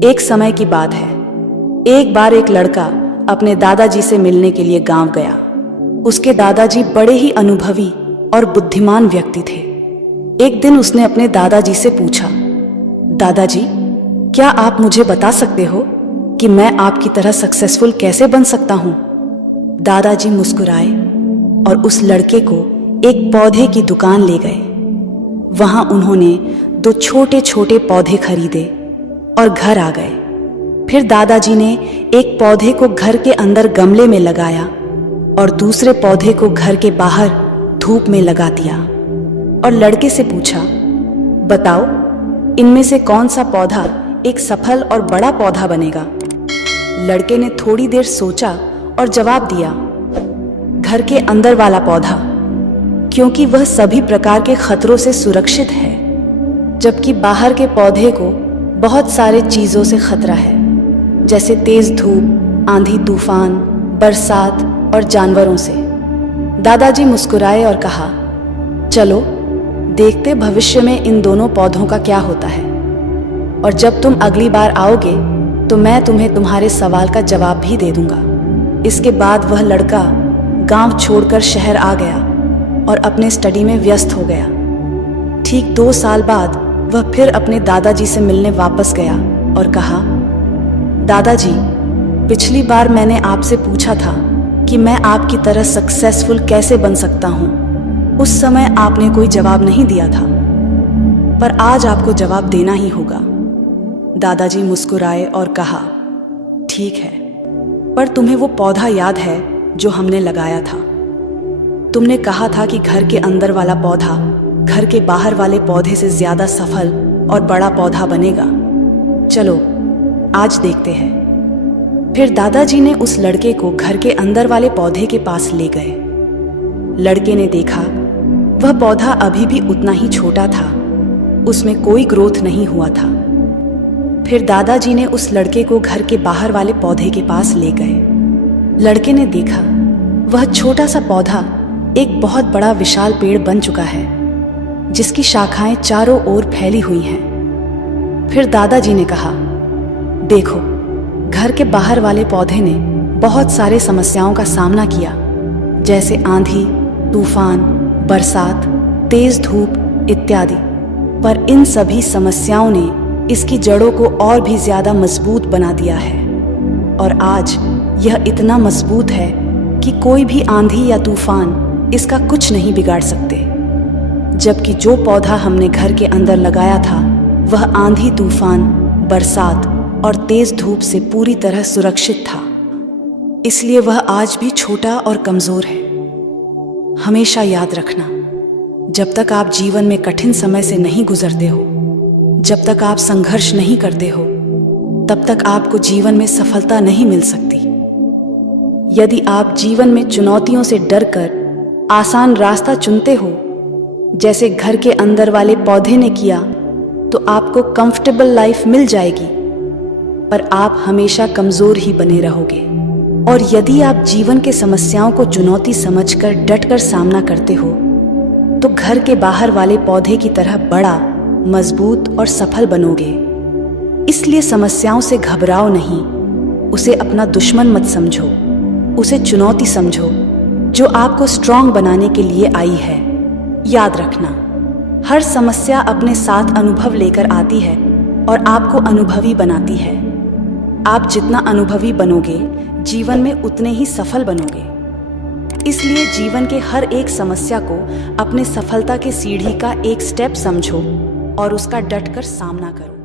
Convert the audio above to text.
एक समय की बात है। एक बार एक लड़का अपने दादाजी से मिलने के लिए गांव गया। उसके दादाजी बड़े ही अनुभवी और बुद्धिमान व्यक्ति थे। एक दिन उसने अपने दादाजी से पूछा, दादाजी, क्या आप मुझे बता सकते हो कि मैं आपकी तरह सक्सेसफुल कैसे बन सकता हूं? दादाजी मुस्कुराए और उस लड़के को एक पौधे की दुकान ले गए। वहां उन्होंने 2 छोटे छोटे पौधे खरीदे और घर आ गए। फिर दादाजी ने एक पौधे को घर के अंदर गमले में लगाया और दूसरे पौधे को घर के बाहर धूप में लगा दिया और लड़के से पूछा, बताओ, इनमें से कौन सा पौधा एक सफल और बड़ा पौधा बनेगा? लड़के ने थोड़ी देर सोचा और जवाब दिया, घर के अंदर वाला पौधा, क्योंकि वह सभी प्रकार के खतरों से सुरक्षित है, जबकि बाहर के पौधे को बहुत सारे चीजों से खतरा है, जैसे तेज धूप, आंधी तूफान, बरसात और जानवरों से। दादाजी मुस्कुराए और कहा, चलो देखते भविष्य में इन दोनों पौधों का क्या होता है, और जब तुम अगली बार आओगे तो मैं तुम्हें तुम्हारे सवाल का जवाब भी दे दूंगा। इसके बाद वह लड़का गांव छोड़कर शहर आ गया और अपने स्टडी में व्यस्त हो गया। ठीक 2 साल बाद वह फिर अपने दादाजी से मिलने वापस गया और कहा, दादाजी, पिछली बार मैंने आपसे पूछा था कि मैं आपकी तरह सक्सेसफुल कैसे बन सकता हूं। उस समय आपने कोई जवाब नहीं दिया था, पर आज आपको जवाब देना ही होगा। दादाजी मुस्कुराए और कहा, ठीक है, पर तुम्हें वो पौधा याद है जो हमने लगाया था? तुमने कहा था कि घर के अंदर वाला पौधा घर के बाहर वाले पौधे से ज्यादा सफल और बड़ा पौधा बनेगा। चलो आज देखते हैं। फिर दादाजी ने उस लड़के को घर के अंदर वाले पौधे के पास ले गए। लड़के ने देखा वह पौधा अभी भी उतना ही छोटा था, उसमें कोई ग्रोथ नहीं हुआ था। फिर दादाजी ने उस लड़के को घर के बाहर वाले पौधे के पास ले गए। लड़के ने देखा वह छोटा सा पौधा एक बहुत बड़ा विशाल पेड़ बन चुका है, जिसकी शाखाएं चारों ओर फैली हुई हैं। फिर दादाजी ने कहा, देखो, घर के बाहर वाले पौधे ने बहुत सारे समस्याओं का सामना किया, जैसे आंधी, तूफान, बरसात, तेज धूप इत्यादि, पर इन सभी समस्याओं ने इसकी जड़ों को और भी ज्यादा मजबूत बना दिया है, और आज यह इतना मजबूत है कि कोई भी आंधी या तूफान इसका कुछ नहीं बिगाड़ सकते। जबकि जो पौधा हमने घर के अंदर लगाया था वह आंधी तूफान, बरसात और तेज धूप से पूरी तरह सुरक्षित था, इसलिए वह आज भी छोटा और कमजोर है। हमेशा याद रखना, जब तक आप जीवन में कठिन समय से नहीं गुजरते हो, जब तक आप संघर्ष नहीं करते हो, तब तक आपको जीवन में सफलता नहीं मिल सकती। यदि आप जीवन में चुनौतियों से डरकर आसान रास्ता चुनते हो, जैसे घर के अंदर वाले पौधे ने किया, तो आपको कंफर्टेबल लाइफ मिल जाएगी, पर आप हमेशा कमजोर ही बने रहोगे। और यदि आप जीवन के समस्याओं को चुनौती समझकर डटकर सामना करते हो, तो घर के बाहर वाले पौधे की तरह बड़ा, मजबूत और सफल बनोगे। इसलिए समस्याओं से घबराओ नहीं, उसे अपना दुश्मन मत समझो, उसे चुनौती समझो जो आपको स्ट्रांग बनाने के लिए आई है। याद रखना, हर समस्या अपने साथ अनुभव लेकर आती है और आपको अनुभवी बनाती है। आप जितना अनुभवी बनोगे, जीवन में उतने ही सफल बनोगे। इसलिए जीवन के हर एक समस्या को अपने सफलता की सीढ़ी का एक स्टेप समझो और उसका डटकर सामना करो।